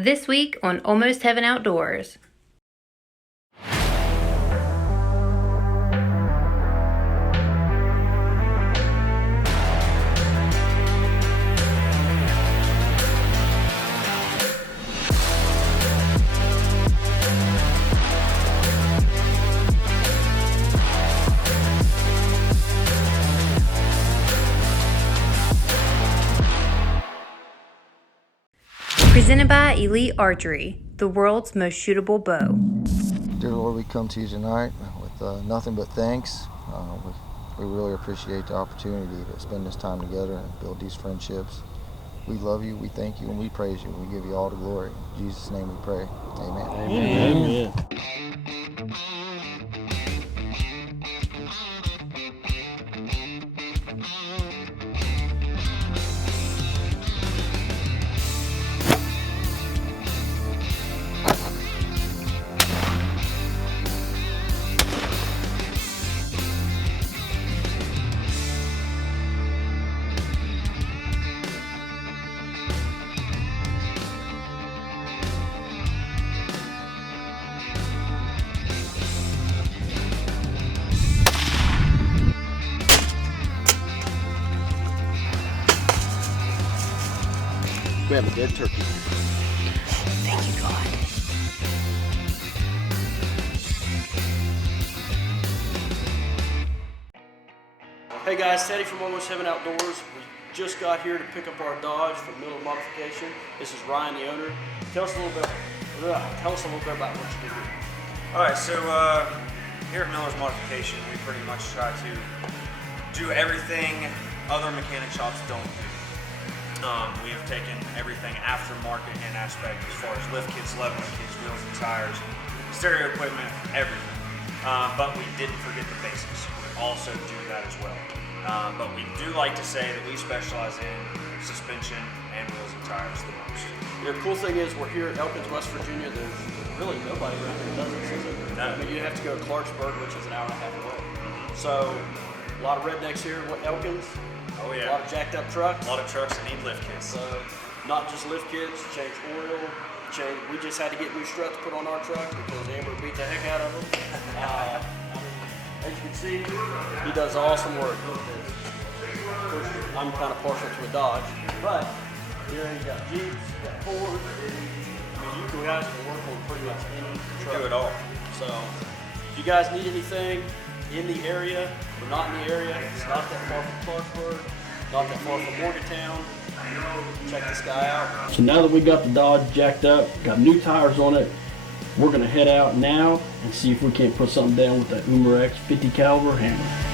This week on Almost Heaven Outdoors. Presented by Elite Archery, the world's most shootable bow. Dear Lord, we come to you tonight with nothing but thanks. We really appreciate the opportunity to spend this time together and build these friendships. We love you, we thank you, and we praise you. We give you all the glory. In Jesus' name we pray. Amen. Amen. We have a dead turkey. Thank you, God. Hey guys, Teddy from Almost Heaven Outdoors. We just got here to pick up our Dodge from Miller Modification. This is Ryan, the owner. Tell us a little bit about what you do here. All right, so here at Miller's Modification, we pretty much try to do everything other mechanic shops don't do. We have taken everything aftermarket in aspect as far as lift kits, leveling kits, wheels and tires, stereo equipment, everything. But we didn't forget the basics. We also do that as well. But we do like to say that we specialize in suspension and wheels and tires the most. The cool thing is we're here at Elkins, West Virginia. There's really nobody around here that does this, is it? No. I mean, you have to go to Clarksburg, which is an hour and a half away. So, a lot of rednecks here at Elkins. Oh A yeah. lot of jacked up trucks. A lot of trucks that need lift kits. So, not just lift kits, change oil, we just had to get new struts put on our truck because Amber beat the heck out of them. As you can see, he does awesome work. Of course, I'm kind of partial to a Dodge, but you got Jeeps, you got Fords. I mean, you guys can work on pretty much any truck. Do it all. So, if you guys need anything in the area, or not in the area, it's not that far from Clarksburg, not that far from Morgantown, check this guy out. So now that we got the Dodge jacked up, got new tires on it, we're gonna head out now and see if we can't put something down with that Umarex 50 caliber hammer.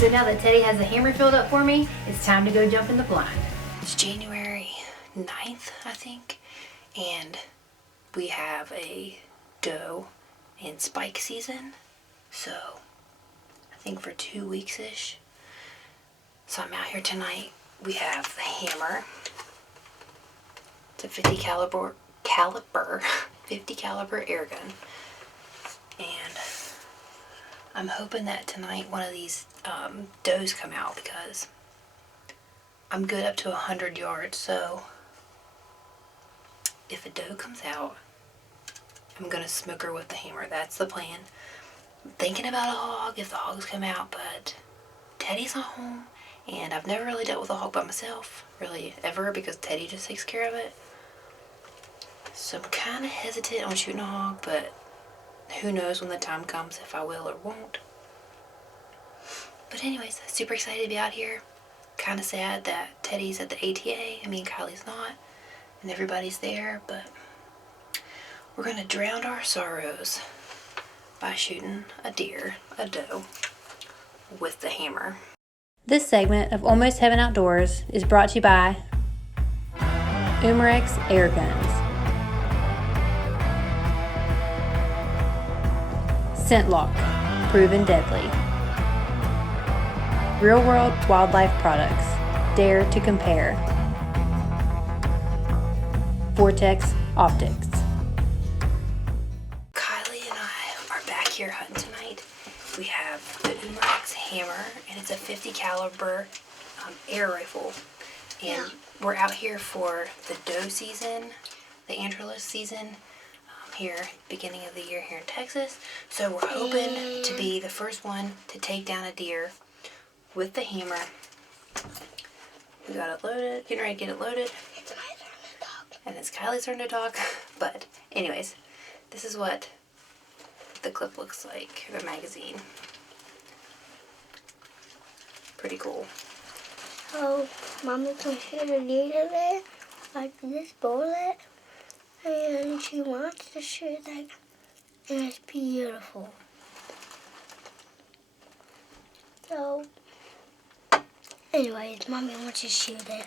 So now that Teddy has the hammer filled up for me, it's time to go jump in the blind. It's January 9th, I think, and we have a doe in spike season, so I think for 2 weeks-ish. So I'm out here tonight. We have the hammer. It's a 50 caliber 50 caliber air gun, and I'm hoping that tonight one of these does come out because I'm good up to 100 yards, so if a doe comes out, I'm gonna smoke her with the hammer. That's the plan. I'm thinking about a hog if the hogs come out, but Teddy's not home, and I've never really dealt with a hog by myself, really ever, because Teddy just takes care of it. So I'm kind of hesitant on shooting a hog, but who knows when the time comes if I will or won't. But anyways, super excited to be out here. Kind of sad that Teddy's at the ATA. I mean, Kylie's not, and everybody's there, but we're gonna drown our sorrows by shooting a deer, a doe, with the hammer. This segment of Almost Heaven Outdoors is brought to you by Umarex Air Guns, Scent Lock, proven deadly, Real World Wildlife Products, dare to compare, Vortex Optics. Kylie and I are back here hunting tonight. We have the Umarex hammer, and it's a 50 caliber air rifle. And we're out here for the doe season, the antlerless season, here, beginning of the year here in Texas. So we're hoping to be the first one to take down a deer with the hammer. We got it loaded, getting ready to get it loaded. It's my turn to talk. And it's Kylie's turn to talk. But anyways, this is what the clip looks like, the magazine. Pretty cool. So, Mommy can shoot a deer today, like this bullet, and she wants to shoot that, and it's beautiful. So, anyways, Mommy wants to shoot it.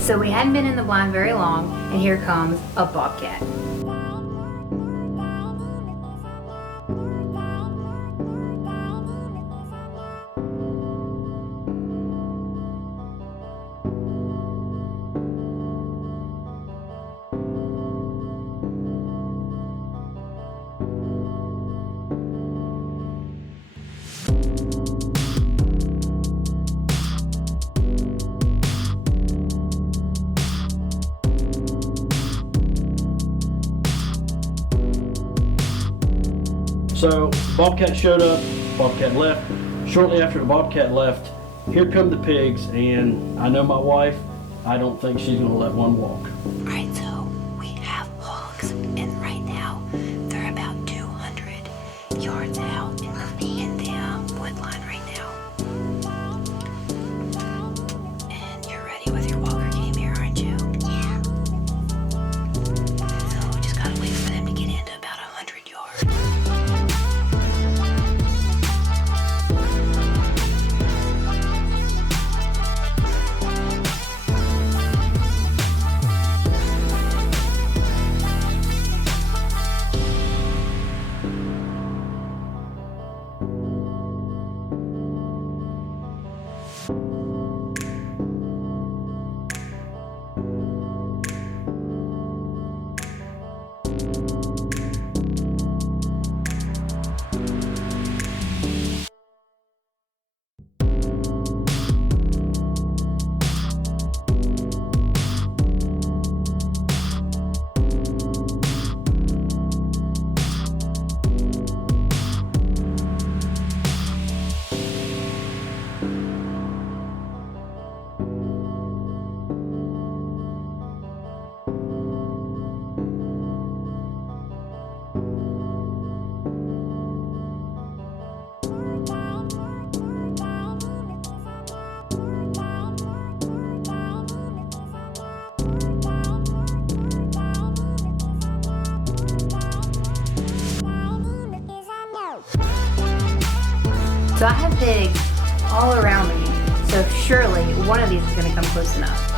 So we hadn't been in the blind very long, and here comes a bobcat. So Bobcat showed up, Bobcat left. Shortly after the Bobcat left, here come the pigs, and I know my wife, I don't think she's gonna let one walk. Alright, so we have hogs, and right now they're about 200 yards out in the wood line right now. And you're ready with your walker game here, aren't you? Yeah. So we just gotta wait for them to get into about 100 yards. So I have pigs all around me, so surely one of these is going to come close enough.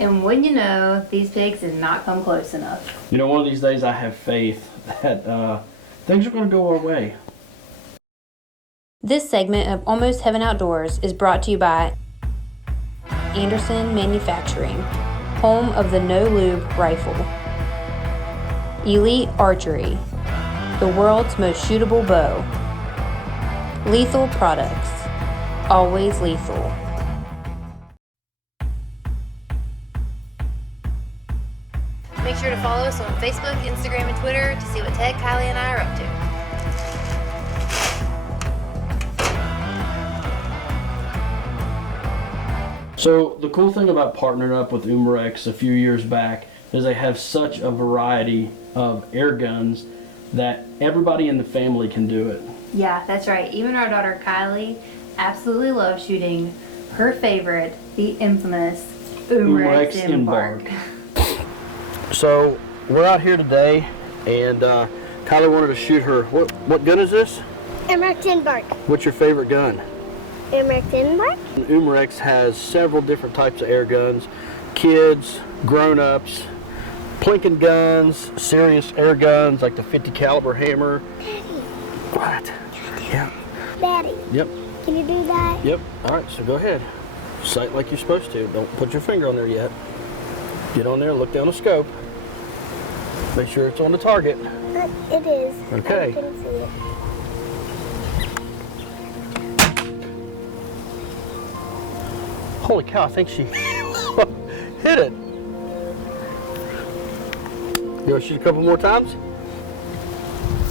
And wouldn't you know, these pigs did not come close enough. You know, one of these days I have faith that things are going to go our way. This segment of Almost Heaven Outdoors is brought to you by Anderson Manufacturing, home of the No Lube rifle. Elite Archery, the world's most shootable bow. Lethal Products, always lethal. Make sure to follow us on Facebook, Instagram, and Twitter to see what Ted, Kylie, and I are up to. So the cool thing about partnering up with Umarex a few years back is they have such a variety of air guns that everybody in the family can do it. Yeah, that's right. Even our daughter Kylie absolutely loves shooting her favorite, the infamous Umarex Embark. So we're out here today, and Kylie wanted to shoot her. What gun is this? Umarex Embark. What's your favorite gun? Umarex Embark? Umarex has several different types of air guns. Kids, grown-ups, plinking guns, serious air guns like the 50 caliber hammer. Daddy. What? Yeah. Daddy. Yep. Can you do that? Yep. All right, so go ahead. Sight like you're supposed to. Don't put your finger on there yet. Get on there, look down the scope. Make sure it's on the target. It is. Okay. I can see it. Holy cow, I think she hit it. You want to shoot a couple more times?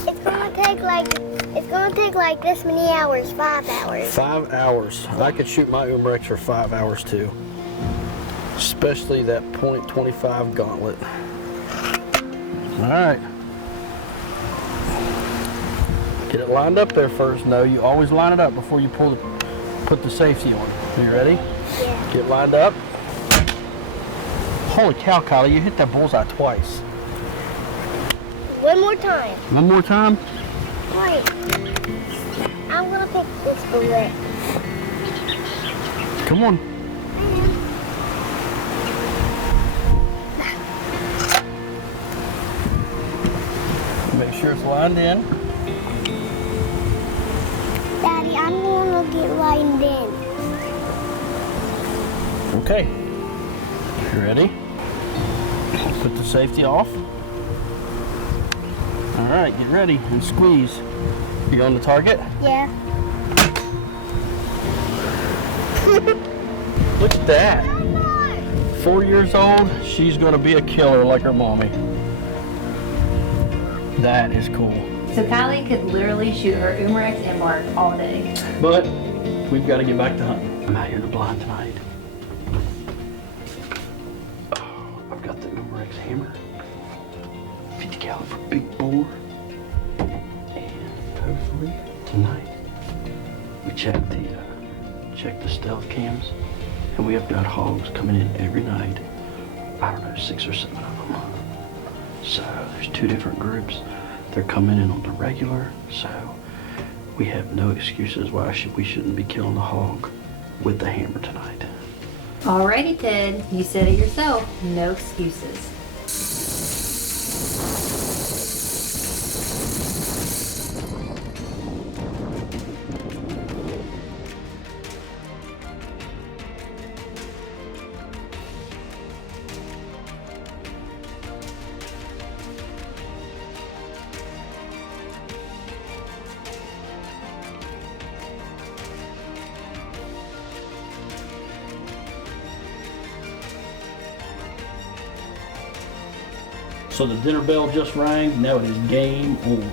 It's gonna take like this many hours, 5 hours. 5 hours. I could shoot my Umarex for 5 hours too. Especially that .25 gauntlet. All right. Get it lined up there first. No, you always line it up before you put the safety on. You ready? Yeah. Get lined up. Holy cow, Kylie, you hit that bullseye twice. One more time. One more time. Wait. I'm gonna pick this bullet. Come on. Make sure it's lined in. Daddy, I'm gonna get lined in. Okay. You ready? Put the safety off. All right, get ready and squeeze. You go on the target? Yeah. Look at that. 4 years old, she's gonna be a killer like her mommy. That is cool. So Kylie could literally shoot her Umarex Embark all day. But we've got to get back to hunting. I'm out here in the blind tonight. Oh, I've got the Umarex hammer, 50 caliber big bore, and hopefully tonight we check the stealth cams, and we have got hogs coming in every night. I don't know, 6 or 7 of them. So there's 2 different groups. They're coming in on the regular, so we have no excuses why we shouldn't be killing the hog with the hammer tonight. Alrighty, Ted, you said it yourself. No excuses. So the dinner bell just rang, now it is game on.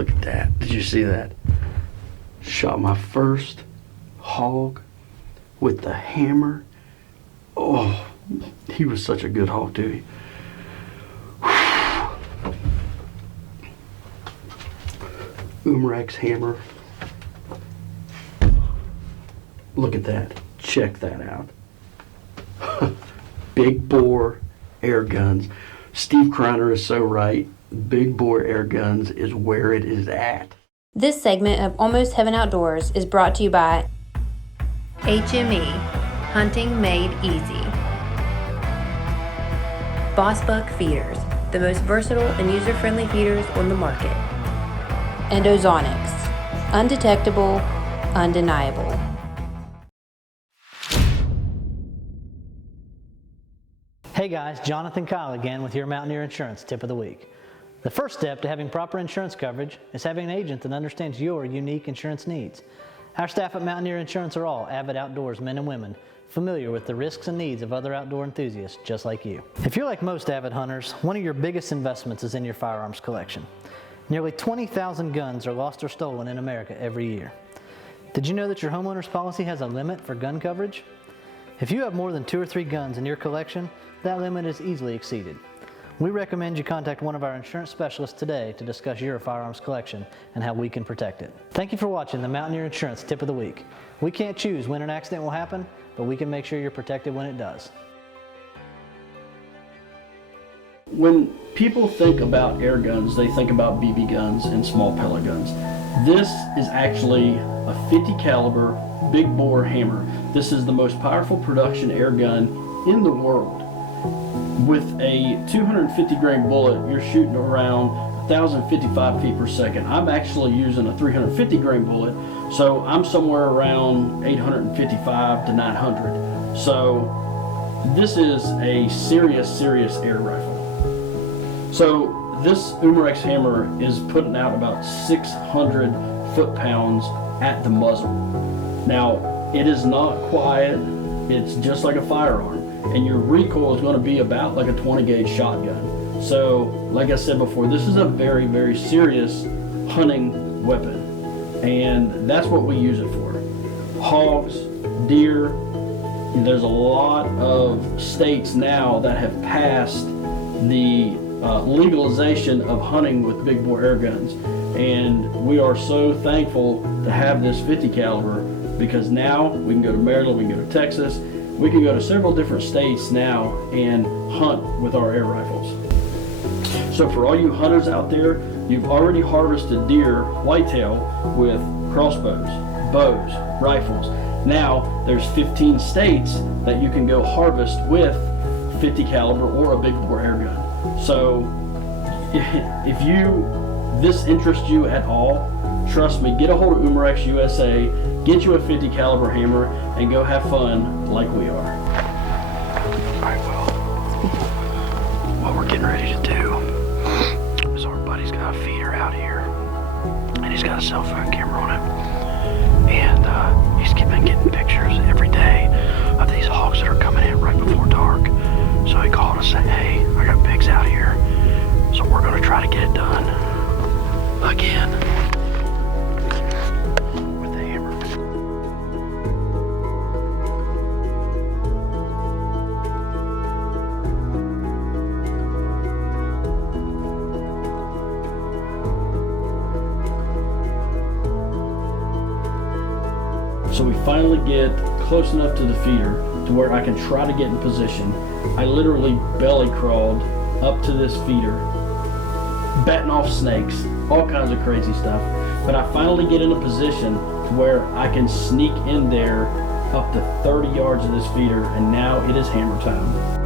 Look at that. Did you see that? Shot my first hog with the hammer. Oh, he was such a good hog too. Umarex hammer. Look at that. Check that out. Big bore air guns. Steve Kreiner is so right. Big bore air guns is where it is at. This segment of Almost Heaven Outdoors is brought to you by HME, Hunting Made Easy. Boss Buck Feeders, the most versatile and user-friendly feeders on the market. and Ozonics. Undetectable, undeniable. Hey guys, Jonathan Kyle again with your Mountaineer Insurance Tip of the Week. The first step to having proper insurance coverage is having an agent that understands your unique insurance needs. Our staff at Mountaineer Insurance are all avid outdoors men and women, familiar with the risks and needs of other outdoor enthusiasts just like you. If you're like most avid hunters, one of your biggest investments is in your firearms collection. Nearly 20,000 guns are lost or stolen in America every year. Did you know that your homeowner's policy has a limit for gun coverage? If you have more than 2 or 3 guns in your collection, that limit is easily exceeded. We recommend you contact one of our insurance specialists today to discuss your firearms collection and how we can protect it. Thank you for watching the Mountaineer Insurance Tip of the Week. We can't choose when an accident will happen, but we can make sure you're protected when it does. When people think about air guns, they think about BB guns and small pellet guns. This is actually a 50 caliber big bore hammer. This is the most powerful production air gun in the world. With a 250 grain bullet, you're shooting around 1,055 feet per second. I'm actually using a 350 grain bullet, so I'm somewhere around 855 to 900. So this is a serious air rifle. So this Umarex hammer is putting out about 600 foot-pounds at the muzzle. Now, it is not quiet. It's just like a firearm. And your recoil is going to be about like a 20 gauge shotgun. So, like I said before, this is a very serious hunting weapon. And that's what we use it for. Hogs, deer. There's a lot of states now that have passed the legalization of hunting with big bore air guns. And we are so thankful to have this 50 caliber because now we can go to Maryland, we can go to Texas, we can go to several different states now and hunt with our air rifles. So for all you hunters out there, you've already harvested deer, whitetail with crossbows, bows, rifles. Now there's 15 states that you can go harvest with 50 caliber or a big bore air gun. So if this interests you at all, trust me, get a hold of Umarex USA, get you a 50 caliber hammer, and go have fun like we are. Alright, well, what we're getting ready to do is our buddy's got a feeder out here, and he's got a cell phone camera on him, and he's been getting pictures every day of these hogs that are coming in right before dark. So he called us and said, hey, I got pigs out here, so we're going to try to get it done again. So we finally get close enough to the feeder to where I can try to get in position. I literally belly crawled up to this feeder, batting off snakes, all kinds of crazy stuff. But I finally get in a position to where I can sneak in there up to 30 yards of this feeder, and now it is hammer time.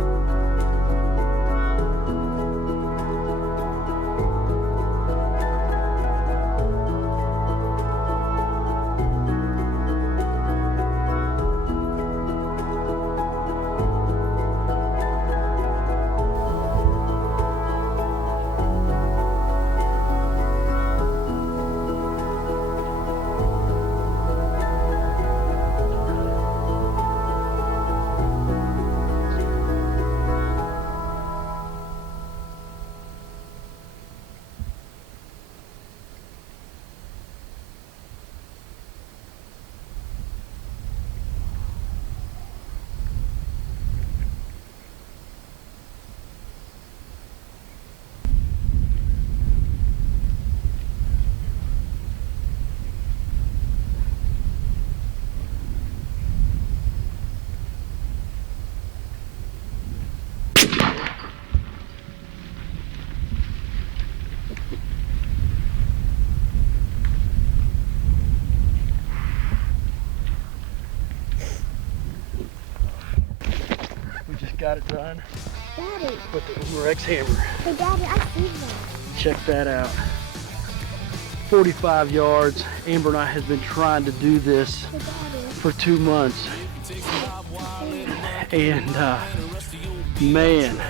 got it done Daddy. with the Umarex hammer. Hey, Daddy, I see that. Check that out. 45 yards. Amber and I have been trying to do this Hey, Daddy. for 2 months. And man,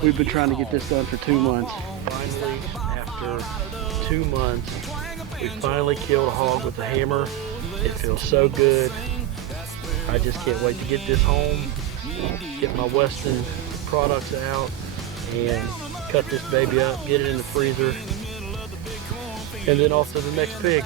we've been trying to get this done for 2 months. Finally, after 2 months, we finally killed a hog with a hammer. It feels so good. I just can't wait to get this home, get my Western products out, and cut this baby up, get it in the freezer, and then off to the next pig.